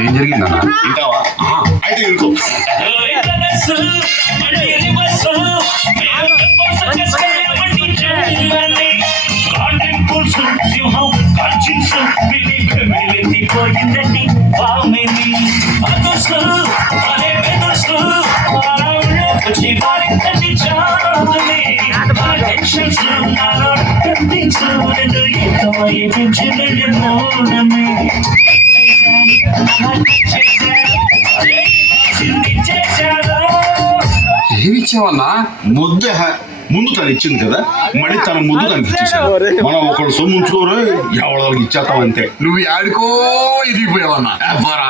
ఏం జరిగిందన్నా వింటావా? అయితే ఇంకో పోయిందండి పామిని అదొసు అనే వచ్చి పారిందండి చాలని టెన్షన్స్ నాలో మౌనమే ఏమి ఇచ్చావన్నా ముద్ద ముందు తను ఇచ్చింది కదా మళ్ళీ తన ముందు తనకి ఇచ్చేసాడు మనం ఒకడు సొమ్ము ఉంచుకోరు ఎవరికి ఇచ్చేస్తాం అంతే. నువ్వు ఆడుకో ఇరిగిపోయావన్నా ఎవ్వరా?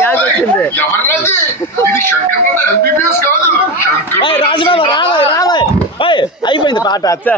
కాదు. శంకర్ రాజబాబు రాబాయ్ రాబాయ్ అయిపోయింది పాట అచ్చా.